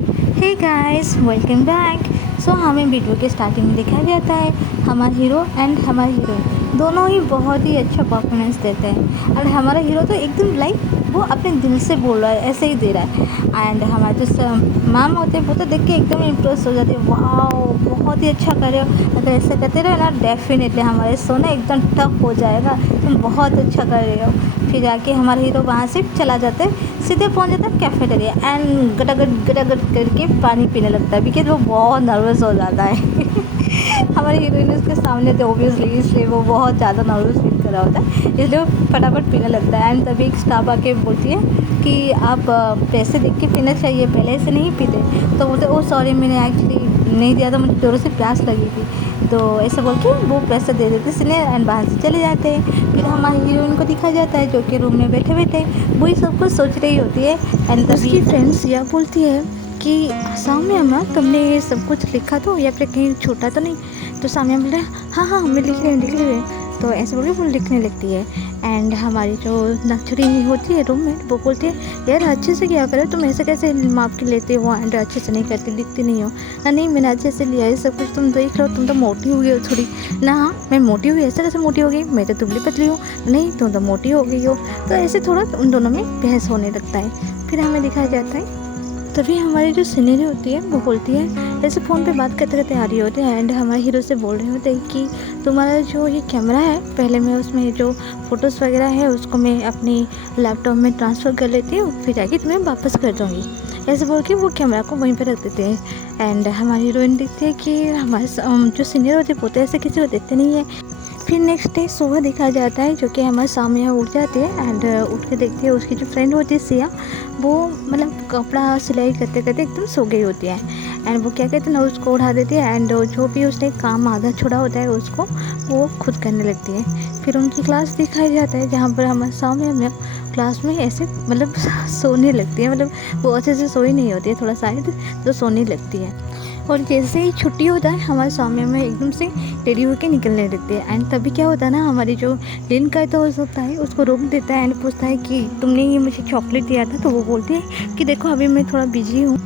हे guys, welcome back. So हमें video के starting में दिखाया जाता है हमारा हीरो एंड हमारी हीरोइन दोनों ही बहुत ही अच्छा परफॉर्मेंस देते हैं। और हमारा हीरो तो एकदम लाइक वो अपने दिल से बोल रहा है, ऐसे ही दे रहा है। एंड हमारे जो मैम होते हैं वो तो देख के एकदम इम्प्रेस हो जाते हैं, वाह बहुत ही अच्छा कर रहे हो। अगर ऐसे करते रहे ना डेफिनेटली हमारे शो ना एकदम टफ हो जाएगा, तुम बहुत अच्छा कर रहे हो। फिर जाके हमारा हीरो वहाँ से चला जाता है, सीधे पहुंच जाता है कैफेटेरिया एंड गटागट गटागट करके पानी पीने लगता है, बिकॉज वो बहुत नर्वस हो जाता है। हमारी हीरोइन उसके सामने थे ऑब्वियसली, इसलिए वो बहुत ज़्यादा नर्वस फील कर रहा होता है, इसलिए वो फटाफट पीने लगता है। एंड तभी एक स्टाफ आके बोलती है कि आप पैसे देख के पीना चाहिए, पहले ऐसे नहीं पीते। तो बोलते ओ सॉरी, मैंने एक्चुअली नहीं दिया था, मुझे जोरों से प्यास लगी थी। तो ऐसे बोल के वो पैसे दे देते इसलिए एंड बाहर से चले जाते हैं। फिर हमारी हीरोइन को दिखाया जाता है जो कि रूम में बैठे बैठे वही सब कुछ सोच रही होती है। एंड उसकी फ्रेंड्स यह बोलती है कि साम्या मैम, तुमने ये सब कुछ लिखा तो या फिर कहीं छोटा तो नहीं? तो साम्या बोले हाँ हाँ मैं लिख रही हूँ। तो ऐसे बोल के वो लिखने लगती है। एंड हमारी जो नक्सरी होती है रूममेट वो बोलती है यार अच्छे से क्या करो, तुम ऐसे कैसे माप के लेते हो एंड अच्छे से नहीं करती, लिखती नहीं हो ना। नहीं मैंने अच्छे से लिया है सब कुछ, तुम देख लो, तुम तो मोटी हुई हो थोड़ी ना। हाँ मैं मोटी हुई, ऐसे कैसे मोटी हो गई, मैं तो दुबली पतली हूँ। नहीं तुम तो मोटी हो गई हो। तो ऐसे थोड़ा उन दोनों में बहस होने लगता है। फिर हमें दिखाया जाता है तभी हमारी जो सीनियर होती है वो बोलती है, ऐसे फ़ोन पे बात करते करते आ रही होती है एंड हमारे हीरो से बोल रहे होते हैं कि तुम्हारा जो ये कैमरा है, पहले मैं उसमें जो फ़ोटोज़ वगैरह है उसको मैं अपनी लैपटॉप में ट्रांसफ़र कर लेती हूँ, फिर जाके तुम्हें वापस कर दूँगी। ऐसे बोल के वो कैमरा को वहीं पर रख देते हैं। एंड हमारी हीरोइन देखती है कि हमारे जो सीनियर होते हैं वो तो ऐसे किसी को देते नहीं है। फिर नेक्स्ट डे सुबह दिखाया जाता है जो कि हमारे सामने उठ जाती है एंड उठ के देखती है उसकी जो फ्रेंड होती है सिया, वो मतलब कपड़ा सिलाई करते करते एकदम सो गई होती है। एंड वो क्या कहते हैं ना, उसको उठा देती है एंड जो भी उसने काम आधा छोड़ा होता है उसको वो खुद करने लगती है। फिर उनकी क्लास दिखाई जाता है जहाँ पर हमारे सामने में क्लास में ऐसे मतलब सोने लगती है, मतलब वो अच्छे से सोई नहीं होती है, थोड़ा शायद तो सोने लगती है। और जैसे ही छुट्टी होता है हमारे सामने में एकदम से रेडी होकर निकलने लगते हैं। एंड तभी क्या होता है ना, हमारी जो लिन का तो होता है उसको रोक देता है एंड पूछता है कि तुमने ये मुझे चॉकलेट दिया था। तो वो बोलती है कि देखो अभी मैं थोड़ा बिजी हूँ,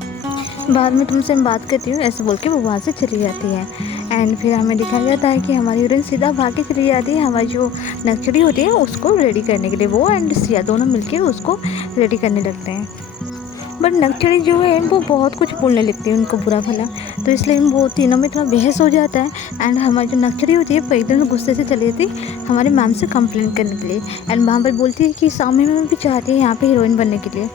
बाद में तुमसे मैं बात करती हूँ, ऐसे बोल के वो वहाँ से चली जाती है। एंड फिर हमें दिखाया जाता है कि हमारी हीरोइन सीधा भाग के चली जाती है हमारी जो नक्सली होती है उसको रेडी करने के लिए। वो एंड सिया दोनों मिलके उसको रेडी करने लगते हैं। बट नक्सली जो है वो बहुत कुछ बोलने लगती है उनको बुरा भला, तो इसलिए वो तीनों में थोड़ा बहस हो जाता है। एंड हमारी जो नक्सली होती है वो एकदम गुस्से से चली जाती है हमारे मैम से कंप्लेंट करने के लिए। एंड वहाँ पर बोलती है कि सामने मैम भी चाहती है यहाँ पे हीरोइन बनने के लिए।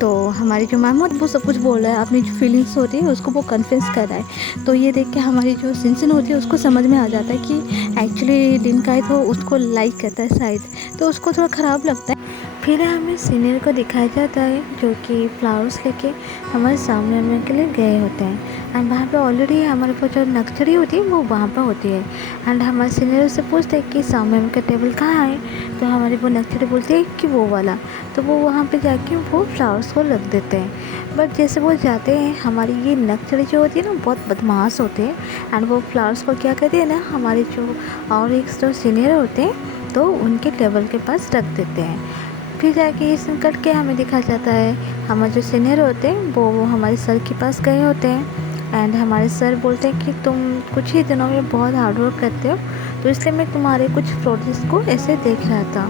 तो हमारी जो मैम होती है वो सब कुछ बोल रहा है, अपनी जो फीलिंग्स होती है उसको वो कन्फेस कर रहा है। तो ये देख के हमारी जो सिंसिन होती है उसको समझ में आ जाता है कि एक्चुअली लिन का तो उसको लाइक करता है शायद, तो उसको थोड़ा ख़राब लगता है। फिर हमें सीनियर को दिखाया जाता है जो कि फ्लावर्स लेके हमारे सामने आने के लिए गए होते हैं। एंड वहाँ पे ऑलरेडी हमारे को जो नक्सरी होती है वो वहाँ पर होती है। एंड हमारे सीनियर से पूछते हैं कि सामने का टेबल कहाँ है। तो हमारी वो नक्सरी बोलती है कि वो वाला। तो वो वहाँ पे जाके वो फ्लावर्स को रख देते हैं। बट जैसे वो जाते हैं हमारी ये नक्सरी जो होती है ना बहुत बदमाश होते हैं। एंड वो फ्लावर्स को क्या कहते हैं ना, हमारे जो और एक जो सीनियर होते हैं तो उनके टेबल के पास रख देते हैं। फिर जाके ये सीन कट के हमें दिखा जाता है हमारे जो सीनियर होते हैं वो हमारे सर के पास गए होते हैं। एंड हमारे सर बोलते हैं कि तुम कुछ ही दिनों में बहुत हार्ड वर्क करते हो, तो इसलिए मैं तुम्हारे कुछ प्रोजेक्ट्स को ऐसे देख रहा था।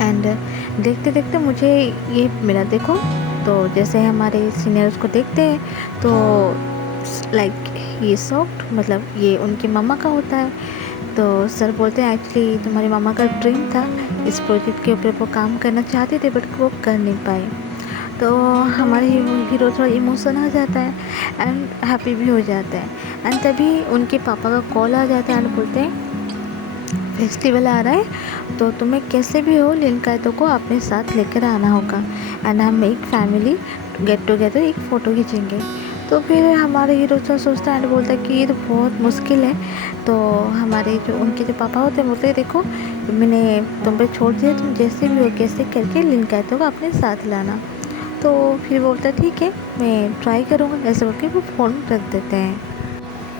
एंड देखते देखते मुझे ये मिला, देखो। तो जैसे हमारे सीनियर उसको देखते हैं तो लाइक ये सॉफ्ट मतलब ये उनकी मम्मा का होता है। तो सर बोलते हैं एक्चुअली तुम्हारी मामा का ड्रीम था, इस प्रोजेक्ट के ऊपर वो काम करना चाहते थे बट वो कर नहीं पाए। तो हमारे हीरो थोड़ा इमोशन आ जाता है एंड हैप्पी भी हो जाता है। एंड तभी उनके पापा का कॉल आ जाता है एंड बोलते हैं फेस्टिवल आ रहा है तो तुम्हें कैसे भी हो लिनकायतों को अपने साथ लेकर आना होगा एंड हम एक फैमिली गेट टुगेदर एक फ़ोटो खींचेंगे। तो फिर हमारे हीरो तो सोचता है एंड बोलता है कि ये तो बहुत मुश्किल है। तो हमारे जो उनके जो पापा होते हैं बोलते हैं देखो मैंने तुम पे छोड़ दिया, तुम जैसे भी हो कैसे करके लिनकायतों को अपने साथ लाना। तो फिर वो बोलता है ठीक है मैं ट्राई करूँगा, ऐसे बोल के वो फ़ोन रख देते हैं।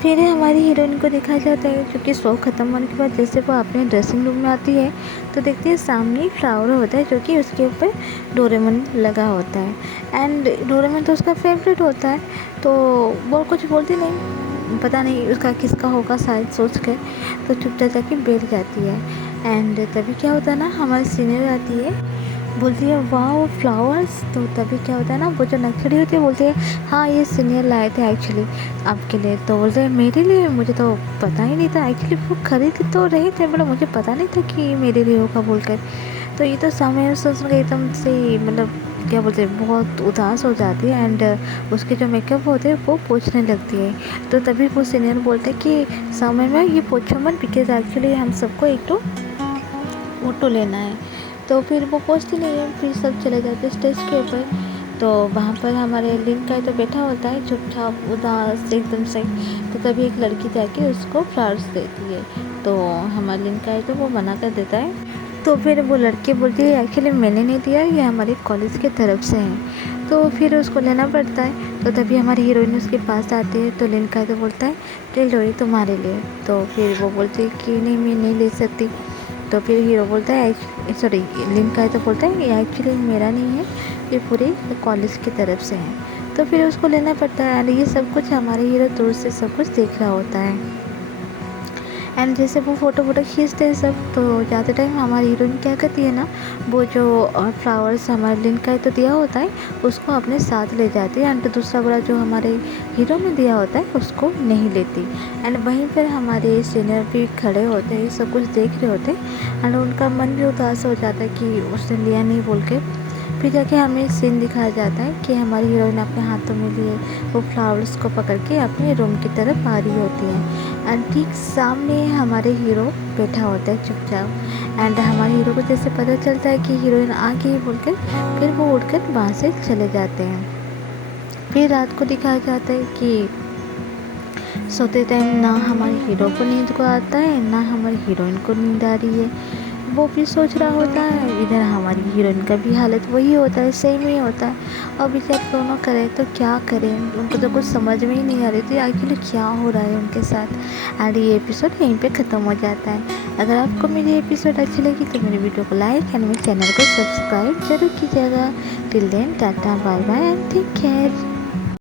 फिर हमारी हीरोइन को देखा जाता है, क्योंकि शो ख़त्म होने के बाद जैसे वो अपने ड्रेसिंग रूम में आती है तो देखते हैं सामने फ्लावर होता है जो कि उसके ऊपर डोरेमोन लगा होता है। एंड डोरेमोन तो उसका फेवरेट होता है, तो वो कुछ बोलती नहीं, पता नहीं उसका किसका होगा शायद सोच कर, तो चुपचाप जाके बैठ जाती है। एंड तभी क्या होता है ना, हमारी सीनियर आती है, बोलती है वाह फ्लावर्स। तो तभी क्या होता है ना, वो जो नक्सड़ी होती है बोलती है हाँ ये सीनियर लाए थे एक्चुअली आपके लिए। तो बोलते हैं मेरे लिए, मुझे तो पता ही नहीं था एक्चुअली, वो खरीद तो रहे थे बट मुझे पता नहीं था कि ये मेरे लिए होगा बोलकर। तो ये तो समय सोच के एकदम से मतलब क्या बोलते हैं, बहुत उदास हो जाती है। एंड उसके जो मेकअप होते हैं वो पोंछने लगती है। तो तभी वो सीनियर बोलते हैं कि समय में ये पोछो मत, बिकॉज एक्चुअली हम सबको एक तो फ़ोटो लेना है। तो फिर वो पहुँचती नहीं है, फिर सब चले जाते हैं स्टेज के ऊपर। तो वहाँ पर हमारे लिन का तो बैठा होता है चुपचाप उदास एकदम से। तो तभी एक लड़की जाके उसको फ्लावर्स देती है, तो हमारे लिन का तो वो मना कर देता है। तो फिर वो लड़की बोलती है एक्चुअली मैंने नहीं दिया, ये हमारे कॉलेज की तरफ से है। तो फिर उसको लेना पड़ता है। तो तभी हमारी हीरोइन उसके पास आती है, तो लिन का तो बोलता है चल ये तुम्हारे लिए। तो फिर वो बोलती है कि नहीं मैं नहीं ले सकती। तो फिर हीरो बोलता है सॉरी लिन का तो बोलता है ये एक्चुअली मेरा नहीं है, ये पूरे कॉलेज की तरफ से है। तो फिर उसको लेना पड़ता है। एंड ये सब कुछ हमारे हीरो दूर से सब कुछ देख रहा होता है। एंड जैसे वो फ़ोटो खींचते हैं सब, तो ज़्यादा टाइम हमारी हीरोइन क्या करती है ना, वो जो फ्लावर्स हमारे लिन का तो दिया होता है उसको अपने साथ ले जाती है। एंड दूसरा बड़ा जो हमारे हीरो ने दिया होता है उसको नहीं लेती। एंड वहीं पर हमारे सीनियर भी खड़े होते हैं, सब कुछ देख रहे होते हैं। एंड उनका मन भी उदास हो जाता है कि उसने लिया नहीं बोल के। फिर जाके हमें सीन दिखाया जाता है कि हमारी हीरोइन अपने हाथों में लिए वो फ्लावर्स को पकड़ के अपने रूम की तरफ आ रही होती है। एंड ठीक सामने हमारे हीरो बैठा होता है चुपचाप। एंड हमारे हीरो को जैसे पता चलता है कि हीरोइन आ गई बोलकर, फिर वो उठकर वहाँ से चले जाते हैं। फिर रात को दिखाया जाता है कि सोते टाइम ना हमारे हीरो को नींद को आता है ना हमारी हीरोइन को नींद आ रही है। वो भी सोच रहा होता है, इधर हमारी हीरोइन का भी हालत वही होता है, सेम ही होता है। और बेचारे दोनों करें तो क्या करें, उनको तो कुछ समझ में ही नहीं आ रही थी एक्चुअली क्या हो रहा है उनके साथ। एंड ये एपिसोड यहीं पे ख़त्म हो जाता है। अगर आपको मेरी एपिसोड अच्छी लगी तो मेरे वीडियो को लाइक एंड मेरे चैनल को सब्सक्राइब जरूर कीजिएगा। Till then tata bye bye and take care.